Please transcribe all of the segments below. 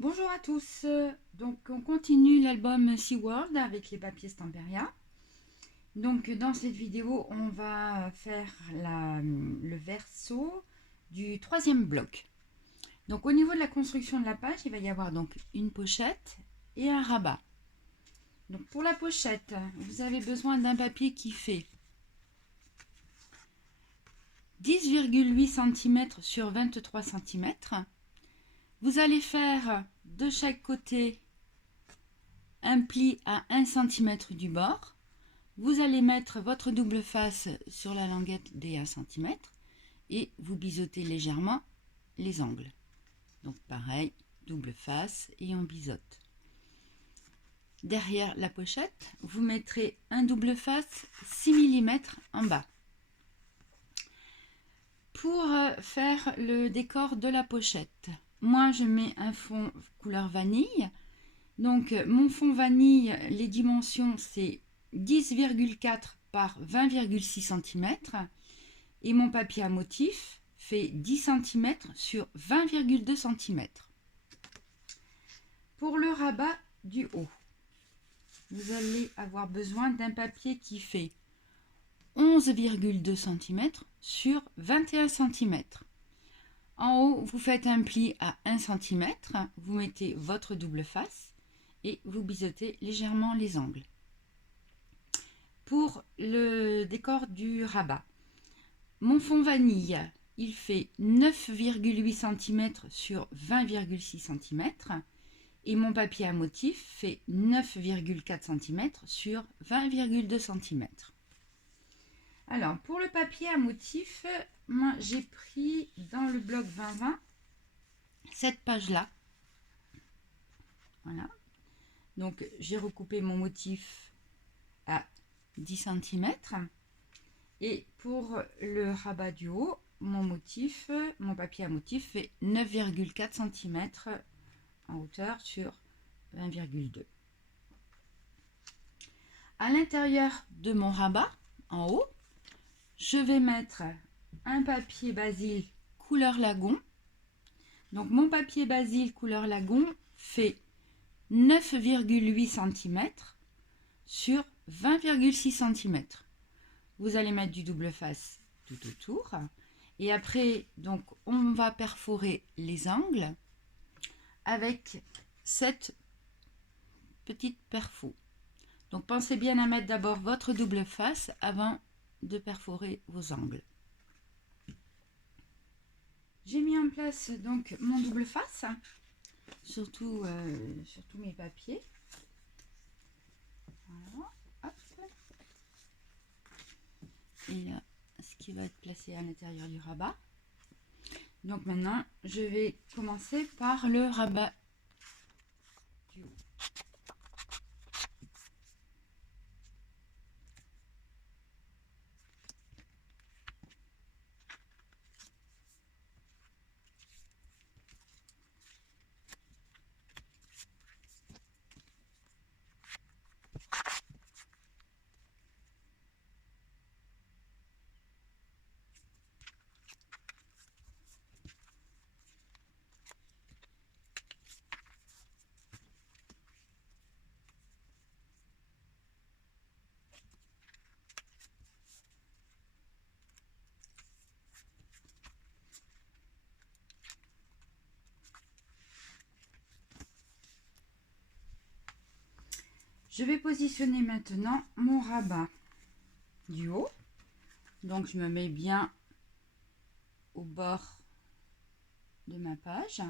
Bonjour à tous, donc on continue l'album SeaWorld avec les papiers Stamperia. Donc dans cette vidéo on va faire le verso du troisième bloc. Donc au niveau de la construction de la page, il va y avoir donc une pochette et un rabat. Donc pour la pochette, vous avez besoin d'un papier qui fait 10,8 cm sur 23 cm. Vous allez faire de chaque côté un pli à 1 cm du bord. Vous allez mettre votre double face sur la languette des 1 cm et vous biseautez légèrement les angles. Donc pareil, double face et on biseaute. Derrière la pochette, vous mettrez un double face 6 mm en bas. Pour faire le décor de la pochette, moi je mets un fond couleur vanille. Donc mon fond vanille, les dimensions c'est 10,4 par 20,6 cm et mon papier à motif fait 10 cm sur 20,2 cm. Pour le rabat du haut, vous allez avoir besoin d'un papier qui fait 11,2 cm sur 21 cm. En haut, vous faites un pli à 1 cm, vous mettez votre double face et vous biseautez légèrement les angles. Pour le décor du rabat, mon fond vanille, il fait 9,8 cm sur 20,6 cm et mon papier à motif fait 9,4 cm sur 20,2 cm. Alors, pour le papier à motif, moi j'ai pris dans le bloc 2020 cette page-là. Voilà. Donc, j'ai recoupé mon motif à 10 cm. Et pour le rabat du haut, mon papier à motif fait 9,4 cm en hauteur sur 20,2. À l'intérieur de mon rabat, en haut, je vais mettre un papier basil couleur lagon. Donc mon papier basil couleur lagon fait 9,8 cm sur 20,6 cm. Vous allez mettre du double face tout autour. Et après, donc, on va perforer les angles avec cette petite perfo. Donc pensez bien à mettre d'abord votre double face avant de perforer vos angles. J'ai mis en place donc mon double face sur tous mes papiers. Voilà. Hop. Et là, ce qui va être placé à l'intérieur du rabat. Donc maintenant, je vais commencer par le rabat du haut. Je vais positionner maintenant mon rabat du haut. Donc je me mets bien au bord de ma page.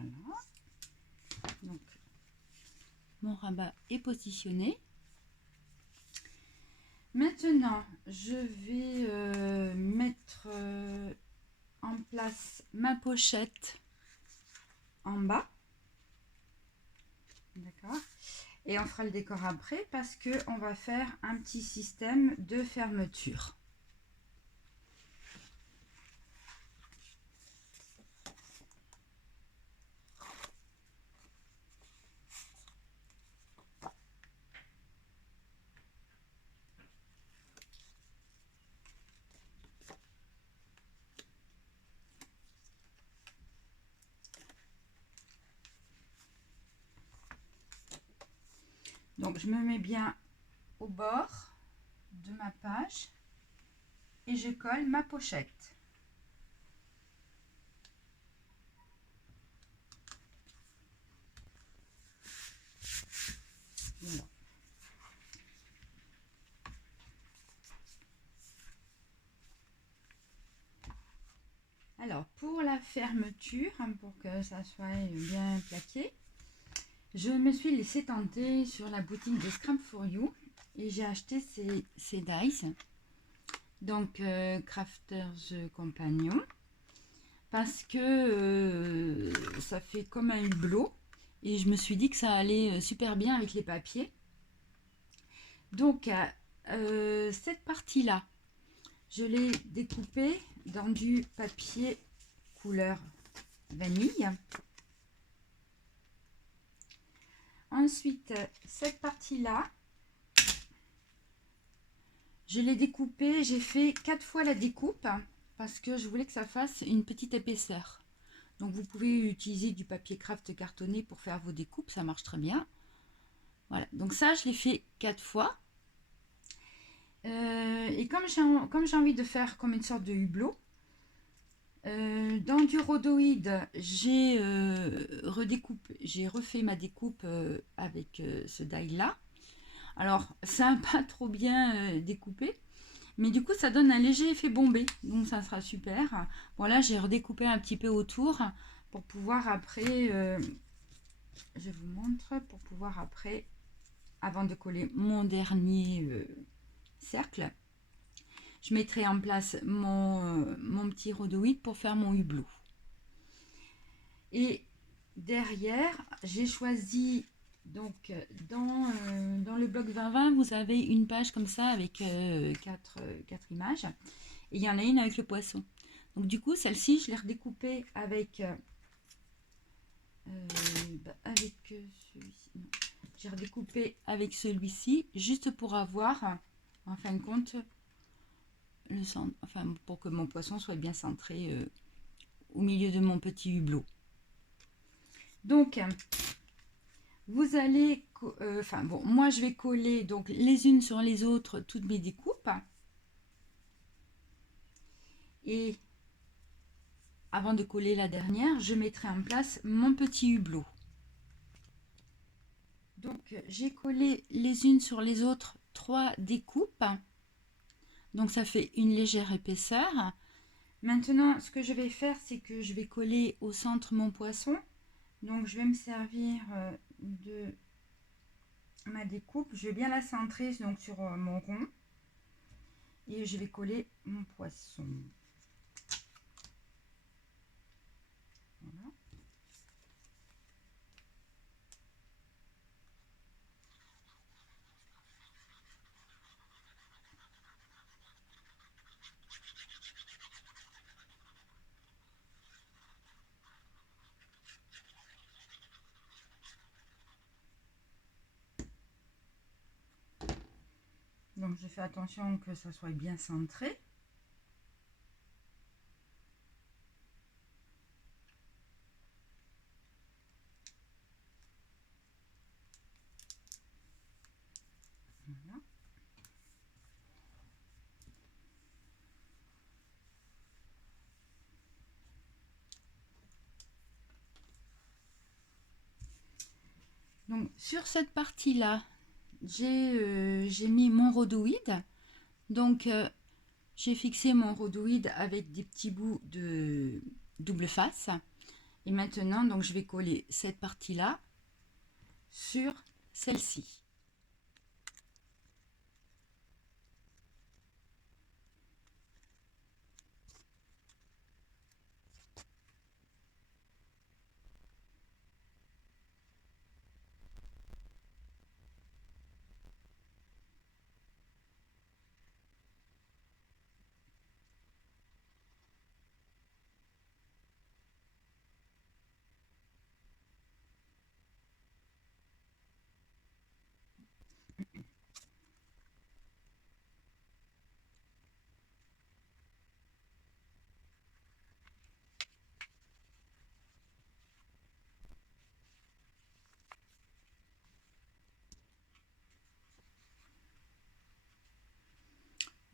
Voilà. Donc mon rabat est positionné. Maintenant, je vais mettre en place ma pochette en bas. D'accord. Et on fera le décor après parce que on va faire un petit système de fermeture. Donc je me mets bien au bord de ma page et je colle ma pochette. Voilà. Alors pour la fermeture, pour que ça soit bien plaqué, je me suis laissée tenter sur la boutique de Scrap for You et j'ai acheté ces dies, donc Crafters Compagnon, parce que ça fait comme un hublot et je me suis dit que ça allait super bien avec les papiers. Donc cette partie-là, je l'ai découpée dans du papier couleur vanille. Ensuite, cette partie-là, je l'ai découpée, j'ai fait 4 fois la découpe parce que je voulais que ça fasse une petite épaisseur. Donc vous pouvez utiliser du papier craft cartonné pour faire vos découpes, ça marche très bien. Voilà, donc ça je l'ai fait 4 fois. Et comme j'ai envie de faire comme une sorte de hublot, dans du rhodoïde, j'ai refait ma découpe avec ce die là. Alors ça n'a pas trop bien découpé, mais du coup ça donne un léger effet bombé, donc ça sera super. Voilà, j'ai redécoupé un petit peu autour pour pouvoir après, je vous montre, pour pouvoir après, avant de coller mon dernier cercle, je mettrai en place mon petit rhodoïde pour faire mon hublot. Et derrière, j'ai choisi, donc dans le bloc 2020, vous avez une page comme ça avec 4 images. Et il y en a une avec le poisson. Donc du coup, celle-ci, je l'ai redécoupée avec celui-ci. J'ai redécoupé avec celui-ci, juste pour avoir, en fin de compte, le centre, enfin pour que mon poisson soit bien centré au milieu de mon petit hublot. Donc, vous allez, moi je vais coller donc les unes sur les autres toutes mes découpes. Et avant de coller la dernière, je mettrai en place mon petit hublot. Donc j'ai collé les unes sur les autres 3 découpes. Donc ça fait une légère épaisseur. Maintenant, ce que je vais faire, c'est que je vais coller au centre mon poisson. Donc je vais me servir de ma découpe. Je vais bien la centrer donc sur mon rond. Et je vais coller mon poisson. Voilà. Donc je fais attention que ça soit bien centré. Voilà. Donc sur cette partie-là, j'ai mis mon rhodoïde. Donc j'ai fixé mon rhodoïde avec des petits bouts de double face. Et maintenant, donc je vais coller cette partie-là sur celle-ci.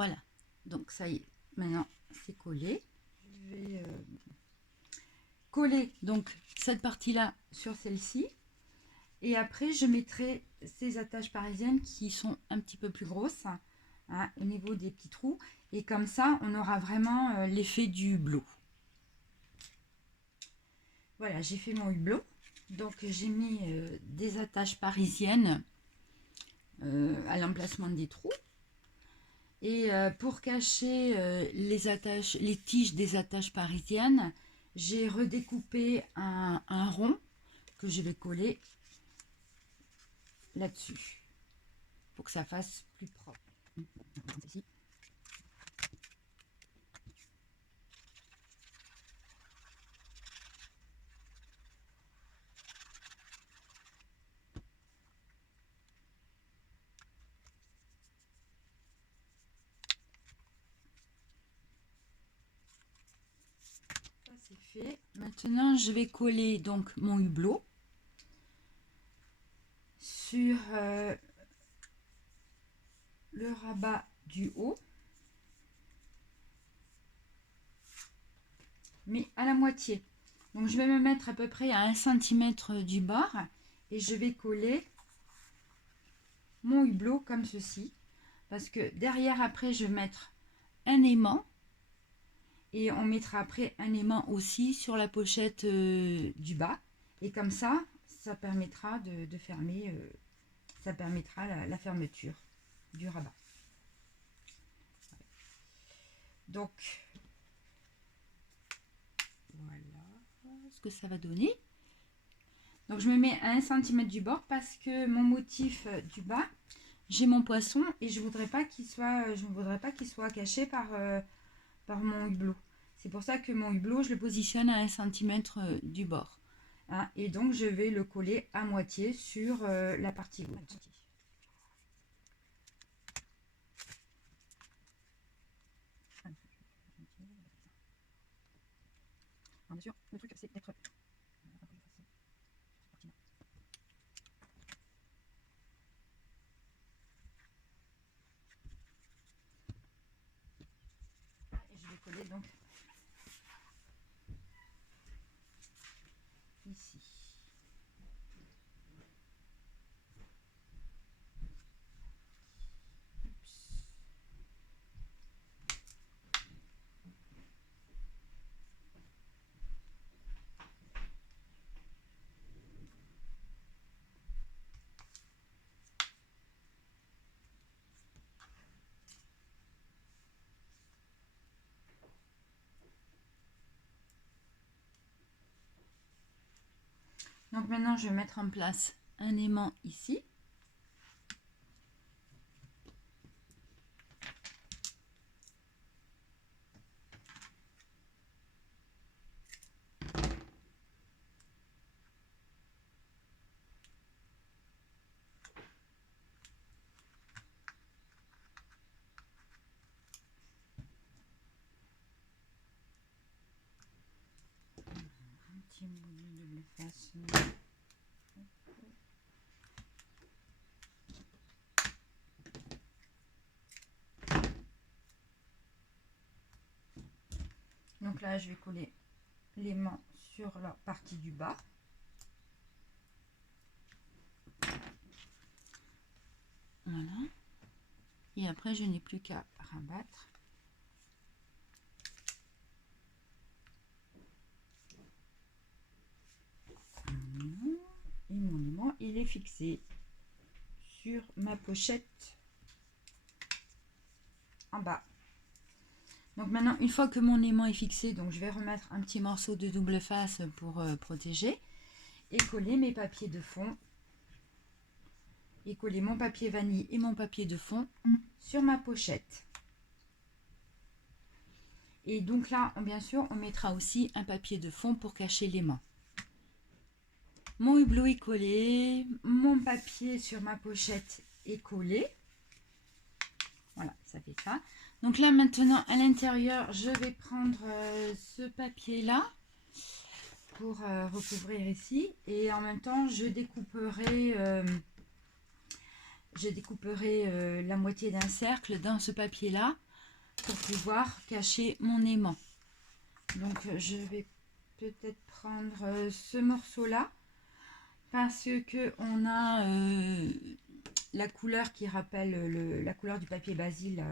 Voilà, donc ça y est, maintenant c'est collé. Je vais coller donc cette partie-là sur celle-ci. Et après, je mettrai ces attaches parisiennes qui sont un petit peu plus grosses, hein, au niveau des petits trous. Et comme ça, on aura vraiment l'effet du hublot. Voilà, j'ai fait mon hublot. Donc, j'ai mis des attaches parisiennes à l'emplacement des trous. Et pour cacher les tiges des attaches parisiennes, j'ai redécoupé un rond que je vais coller là-dessus pour que ça fasse plus propre. Ici. Ça c'est fait. Maintenant je vais coller donc mon hublot sur le rabat du haut, mais à la moitié. Donc je vais me mettre à peu près à 1 cm du bord et je vais coller mon hublot comme ceci, parce que derrière après je vais mettre un aimant et on mettra après un aimant aussi sur la pochette du bas, et comme ça ça permettra de fermer, ça permettra la fermeture du rabat. Donc voilà ce que ça va donner. Donc je me mets à 1 cm du bord parce que mon motif du bas, j'ai mon poisson et je ne voudrais pas qu'il soit caché par mon hublot. C'est pour ça que mon hublot, je le positionne à 1 cm du bord. Hein, et donc je vais le coller à moitié sur la partie haute. Bien sûr, le truc c'est d'être... Et je vais coller donc ici. Donc maintenant, je vais mettre en place un aimant ici. Un petit bout de double face. Donc là, je vais coller l'aimant sur la partie du bas. Voilà. Et après, je n'ai plus qu'à rabattre. Et mon aimant, il est fixé sur ma pochette en bas. Donc maintenant, une fois que mon aimant est fixé, donc je vais remettre un petit morceau de double face pour protéger et coller mes papiers de fond et coller mon papier vanille et mon papier de fond sur ma pochette. Et donc là, bien sûr, on mettra aussi un papier de fond pour cacher l'aimant. Mon hublot est collé, mon papier sur ma pochette est collé. Voilà, ça fait ça. Donc là maintenant à l'intérieur, je vais prendre ce papier là pour recouvrir ici, et en même temps je découperai la moitié d'un cercle dans ce papier là pour pouvoir cacher mon aimant. Donc je vais peut-être prendre ce morceau-là parce que on a la couleur qui rappelle la couleur du papier basil,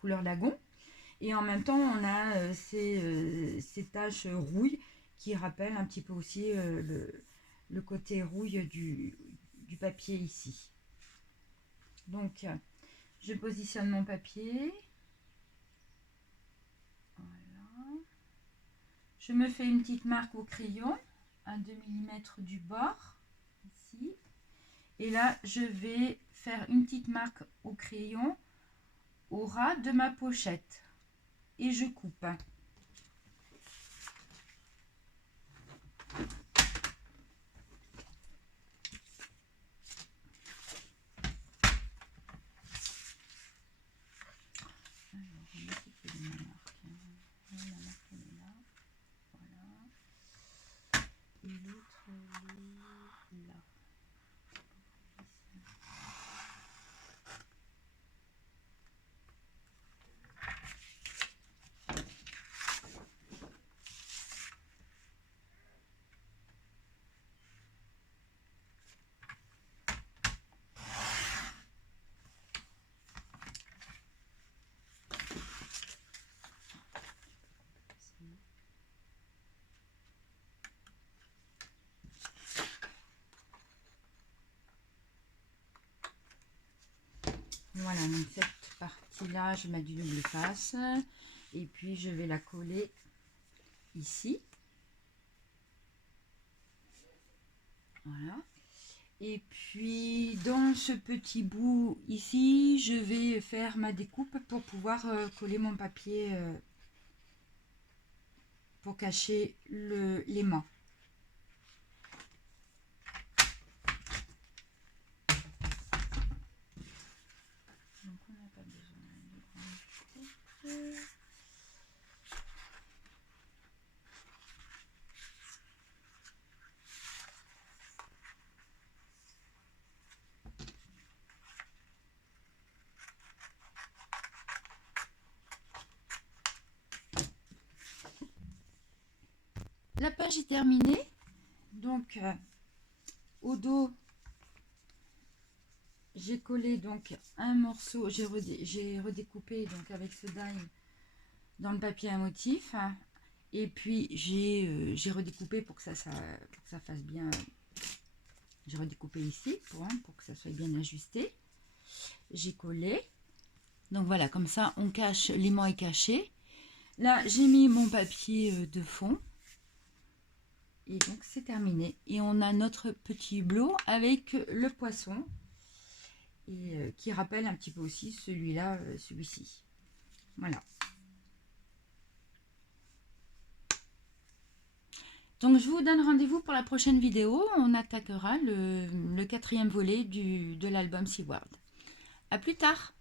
couleur lagon. Et en même temps, on a ces taches rouille qui rappellent un petit peu aussi le côté rouille du papier ici. Donc, je positionne mon papier. Voilà. Je me fais une petite marque au crayon, à 2 mm du bord, ici. Et là, je vais faire une petite marque au crayon au ras de ma pochette. Et je coupe. Voilà, donc cette partie-là, je mets du double face et puis je vais la coller ici. Voilà. Et puis dans ce petit bout ici, je vais faire ma découpe pour pouvoir coller mon papier pour cacher l'aimant. Donc on n'a pas besoin de grande coupe. La page est terminée. Donc au dos, j'ai collé donc un morceau, j'ai redécoupé donc avec ce die dans le papier à motif, et puis j'ai redécoupé pour que ça fasse bien. J'ai redécoupé ici pour que ça soit bien ajusté. J'ai collé. Donc voilà, comme ça on cache, l'aimant est caché. Là j'ai mis mon papier de fond. Et donc c'est terminé. Et on a notre petit hublot avec le poisson. Et qui rappelle un petit peu aussi celui-là, celui-ci. Voilà. Donc je vous donne rendez-vous pour la prochaine vidéo. On attaquera le 4e volet de l'album Seaworld. À plus tard.